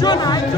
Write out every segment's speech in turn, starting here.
Thank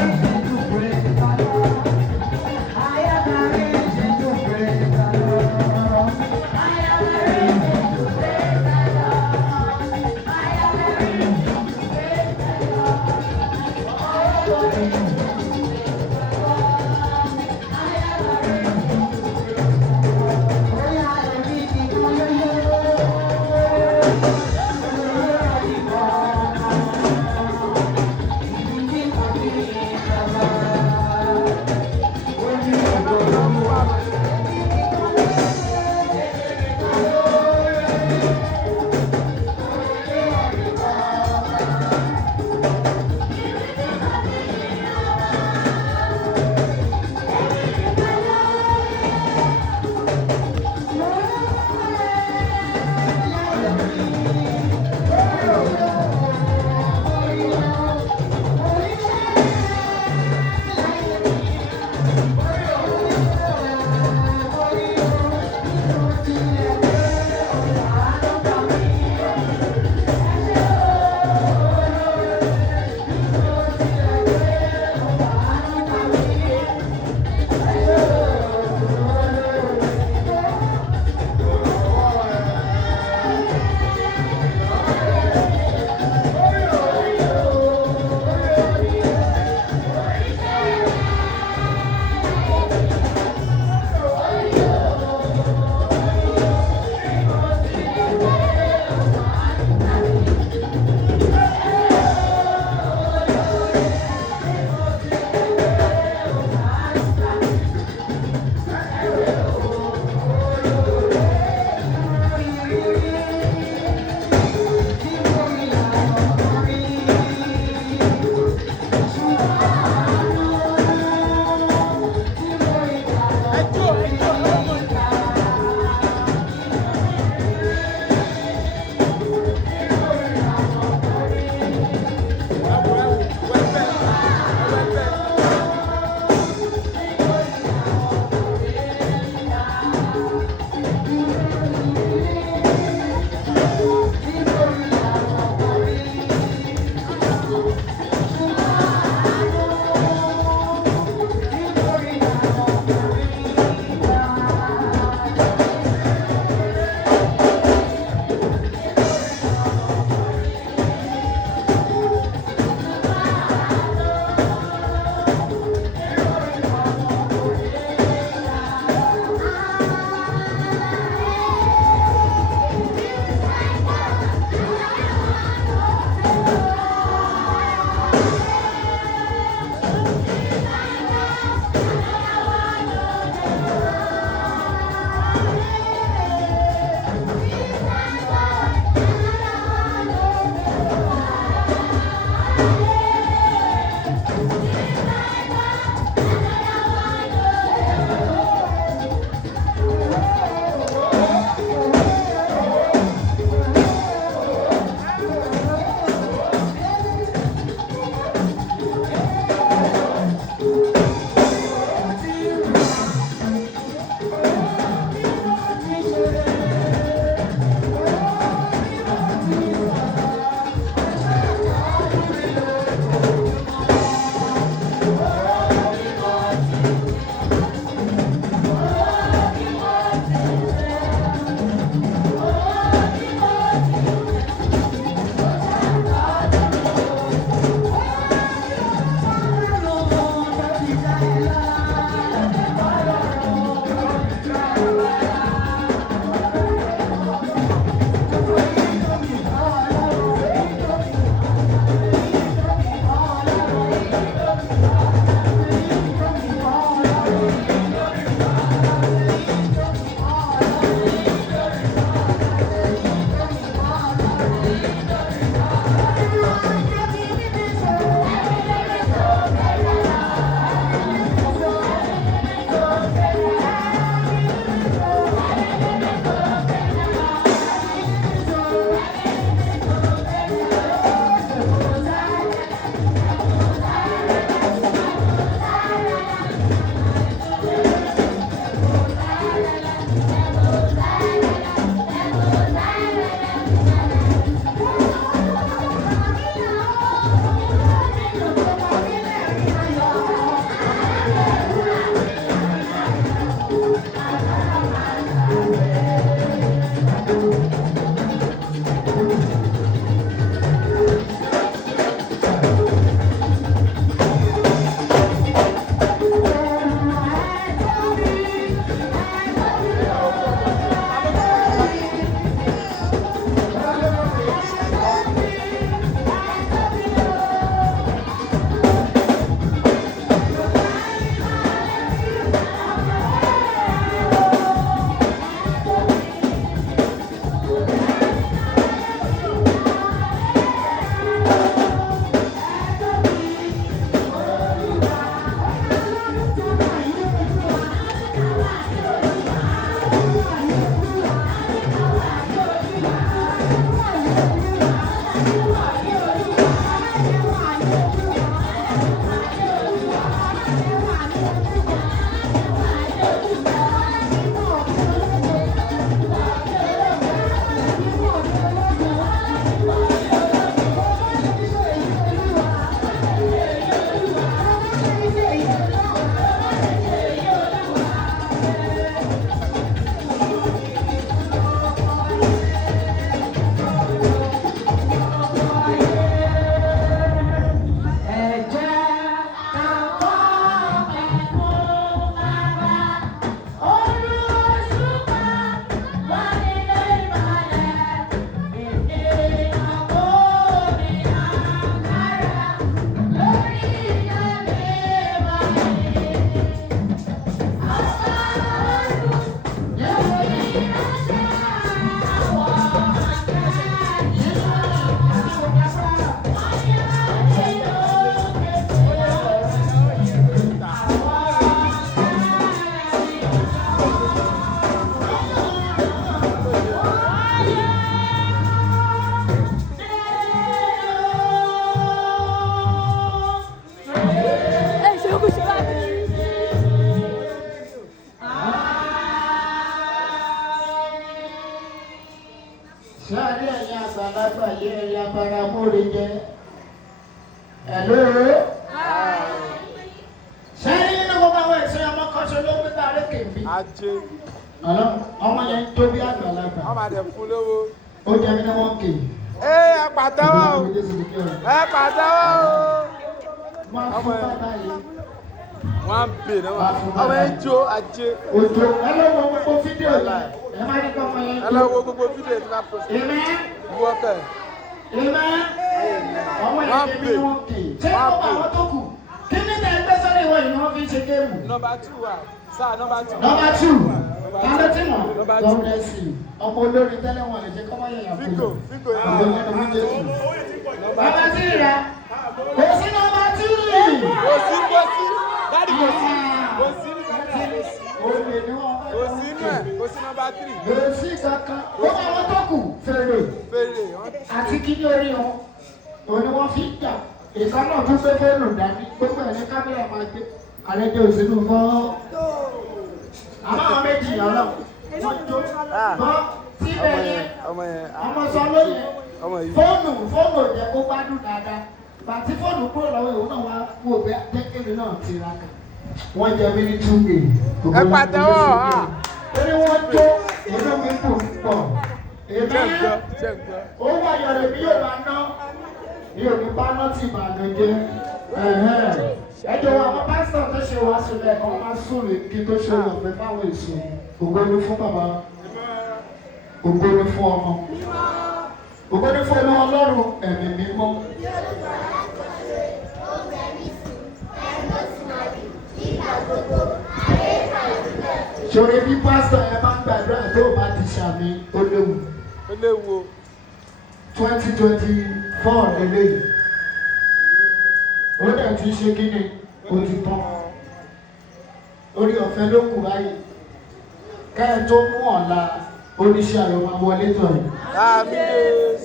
you. Hello. Sẹ́yìn nínú gbogbo àwọn ẹ̀sìn ọmọ kan ṣe ló gbé tààrí kèmí. Ajé. Ọmọ yẹn tó bí àgbàlagbà. Wọ́n máa dẹ̀ fún lówó. Ó jẹ́ mi ní wọ́n kè. Ẹ pàtẹ́wọ́ o. Ẹ pàtẹ́wọ́ o. Ọmọ yẹn. Wọ́n á bè náà. Ọmọ yẹn jó ajé. Òjò ẹ lọ wo gbogbo fídíò yìí. Ẹ má ní kọ́ ọmọ yẹn. Ẹ lọ wo gbogbo fídíò tí wọ́n post. Wọ́kẹ̀. Ọmọ yẹn jẹ́ mi ní wọ́n kè. Ṣé ọmọ àwọn tó kù? Kí ni tẹ̀ ń gbé sọ́dọ̀ ìwọ yìí ni wọ́n fi ń ṣe géèmù? Number 2 wà. Sáà number 2. Number 2. Kálọ́ tí mọ̀. Gọ́ọ̀mẹ̀sì. Ọmọ olórí tẹ́lẹ̀ wọn lè jẹ́ kọ́mọ yẹn yàn kúrò. Fígò Àwọn ọmọ ẹni wọ́n jẹ́ sùn. Bàbá tí ì rà. Kò sí number 2. Kò sí. Dáàdì kò sí. Kò sí number 3. Olè ni wọ́n. Kò sí inú ẹ̀. Kò sí number 3. Kò sí kankan. Ó bá wọn tó kù. Fèrè. Fèrè. Àti kíní orí wọn. Òní wọ́n fi ń jà. Ìkan náà tún gbé fóònù dání. Gbogbo ẹ̀ ní kámẹ́rà máa gbé. Àlejò òsínú fọ́. Àmọ́ àwọn méjì yàn lọ. Wọ́n jó. Bọ́ síbẹ̀ yẹn. Ọmọ sọ lóye. Fóònù òjẹ́ kó gbádùn dáadáa. Bàtí fóònù kúrò lọ́wọ́ ìwọ náà wá wò bẹ́ tẹ́kẹ̀lé náà ti ra kà. Wọ́n jẹ mí ní 2 Ẹ pàtẹ́wọ́. Torí wọ́n jó inú mi kù pọ̀. Èmi ó wà yọ̀rọ̀ mi yóò máa ná. Mi ò ní bá ná tí ìbànújẹ́. Ẹjọ́ àwọn pásítọ̀ tó ṣe wá sílẹ̀ kan máa súnlé kí tó ṣe ọ̀fẹ́ fáwọn èso. Ògo ni fún bàbá. Ògo ni fún ọmọ. Ògo ni fún ọmọ Ọlọ́run ẹ̀mí mímọ́. Ṣòro bí pásítọ̀ ẹ bá ń gbàdúrà tó o bá ti ṣàmì ó léwu. Ó léwu. 2024 lélẹ́yìí. Ó dẹ̀ ti ṣe kí ni ó ti tán. Orí ọ̀fẹ́ ló kù báyìí. Ká ẹ tó mú ọ̀la oníṣẹ́ ayọ̀ máa wọlé tọ̀ yìí.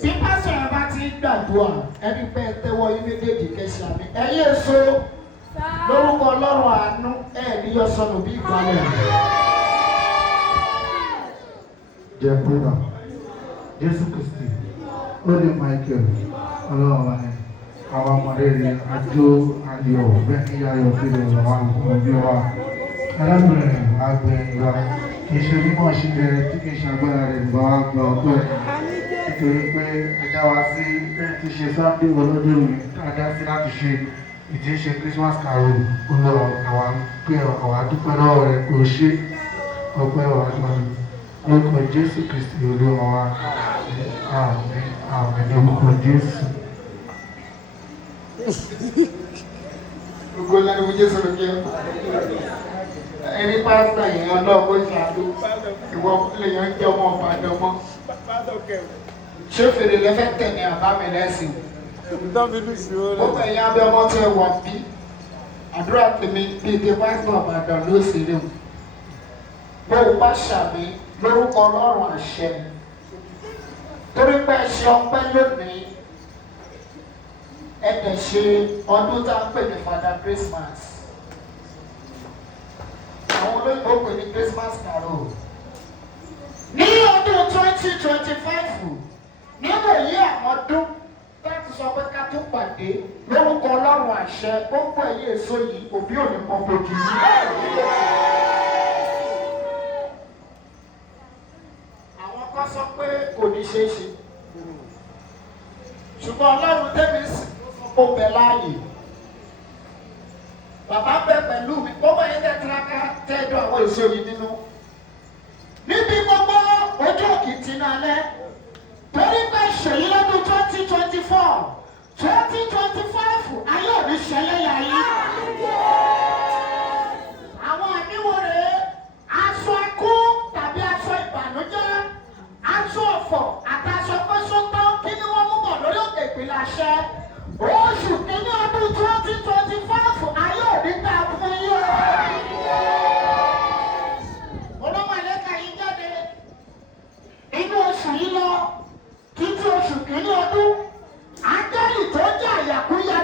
Bí pásítọ̀ ẹ bá ti gbàdúrà ẹni pé ẹ tẹ́wọ́ yín méjèèjì kẹsàn-án mi. Ẹ̀yin èso lórúkọ Ọlọ́run àánú ẹ̀ ní yọ sọnù bí ìgbàlẹ̀. Jẹ́ pẹ́lá Jésù Kristi ó lè Michael Ọlọ́run wa ni àwọn ọmọdé rẹ̀ àjò ayọ̀ bẹ́ẹ̀ ní ayọ̀ fi lè wà òbí wa alábìnrin àgbẹ̀ ìwà kì í ṣe mímọ̀ sí bẹ̀rẹ̀ tí kì í ṣe agbára rẹ̀ nígbà wá gba ọgbẹ́ nítorí pé ẹja wa sí lẹ́yìn tí ṣe Sunday olóde òní ajá sí láti ṣe ìdí ṣe Christmas carol olóòrò àwa pé àwa dúpẹ́ lọ́wọ́ rẹ̀ kò ṣe ọpẹ́ wa lórúkọ Jésù Kristi Olúwa wa àmín àmín lórúkọ Jésù. Gbogbo lẹ́nu mo Jésù ló jẹ́. Ẹni pásítọ̀ yẹn ọlọ́ọ̀bọ ṣàdó ìwọ lèèyàn jẹ́ ọmọ Ìbàdàn mọ́. Ṣé fèrè lẹ́fẹ̀ tẹ̀ ní àbámi lẹ́sìn? Gbogbo ẹ̀yin abẹ́ ọmọ tí ẹ wà bí. Àdúrà tèmi bíi ti pásítọ̀ Ìbàdàn ló sì rí o. Bó o bá ṣàmì lórúkọ Ọlọ́run àṣẹ. Torí pé ẹ ṣe ọpẹ́ lónìí. Ẹ dẹ̀ ṣe ọdún tá a pè ní Father Christmas. Àwọn olóyìnbó pè ní Christmas carol. Ní ọdún 2025 nínú èyí àwọn ọdún láti sọ pé ká tún pàdé lórúkọ Ọlọ́run àṣẹ gbogbo ẹ̀yẹ èso yìí òbí ò ní pọ́n bójú yìí. Àwọn kan sọ pé kò ní ṣeé ṣe. Ṣùgbọ́n Ọlọ́run tẹ́mi sì ó bẹ láàyè. Bàbá bẹ pẹ̀lú mi, ó bẹ̀ yín tẹ́tíráká tẹ́ẹ̀dọ̀ àwọn èso yìí nínú. Níbi gbogbo ojú òkìtì náà lẹ́, torí pé ṣèyí lọ́dún 2024, 2025, ayé òní ṣẹlẹ̀ yà yí. Àwọn àníwò rèé, aṣọ ẹkú tàbí aṣọ ìbànújẹ́, aṣọ ọ̀fọ̀ àti aṣọ pẹ́sọ́tọ́ kí ni wọ́n mú bọ̀ lórí òkè ìpìlẹ̀ àṣẹ. Oṣù kìíní ọdún 2025 ayé òní ta fún yín. Olómọ ẹlẹ́ka yìí jáde inú oṣù yìí lọ títí oṣù kìíní ọdún. Ángẹ́lì tó jẹ́ àyàkúyà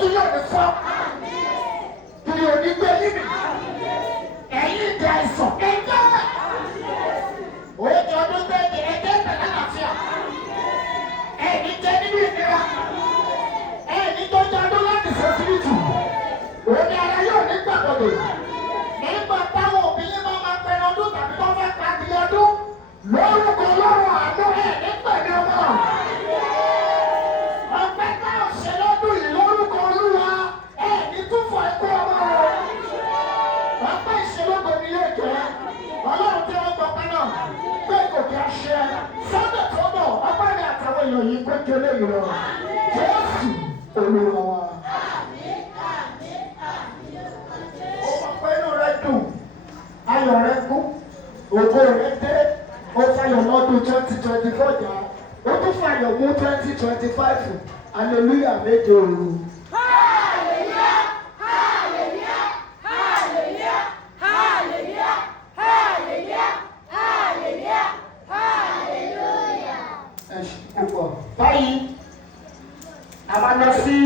ojú yóò ní fọ́ kiri òní gbé yín mi ẹ̀yin ìdí àìsàn ẹ̀jẹ̀ òye ọdún tẹ́jẹ̀ ẹ̀jẹ̀ tẹ̀lé àlàáfíà ẹ̀yin jẹ́ nínú ìnira ẹ̀yin tó jẹ́ ọdún láti fẹ́sílítù òní ara yóò ní gbàgbọ́dọ̀ nígbà táwọn òbí yín máa pẹ̀lú ọdún tàbí tó fẹ́ pàdé ọdún lórúkọ ọlọ́run àánú ẹ̀ nípẹ̀lú ọmọ. Ọ̀pẹ́ náà ṣe lọ́dún yìí lórúkọ olúwa ẹ̀ ní túfọ̀ ẹ̀kọ́ ọmọ rẹ̀. Ọ̀pẹ́ ìṣelógo ni yóò jẹ́. Ọlọ́run tí wọ́n gbọ́pẹ́ náà gbé ìgòkè àṣẹ. Sọ́dọ̀ tó bọ̀ ọpẹ́ ni àtàwọn èèyàn yìí pé kí eléyìí lọ. Jésù olúwa wa. Ó mọ̀ pé inú rẹ̀ dùn, ayọ̀ rẹ̀ kún, ògo rẹ̀ dé. Ó fayọ̀ lọ́dún 2024 jà ó tún fayọ̀ mú 2025 hallelujah méje òru. Hallelujah, hallelujah, hallelujah, hallelujah, hallelujah, hallelujah, hallelujah. Ẹ ṣe púpọ̀. Báyìí a máa lọ sí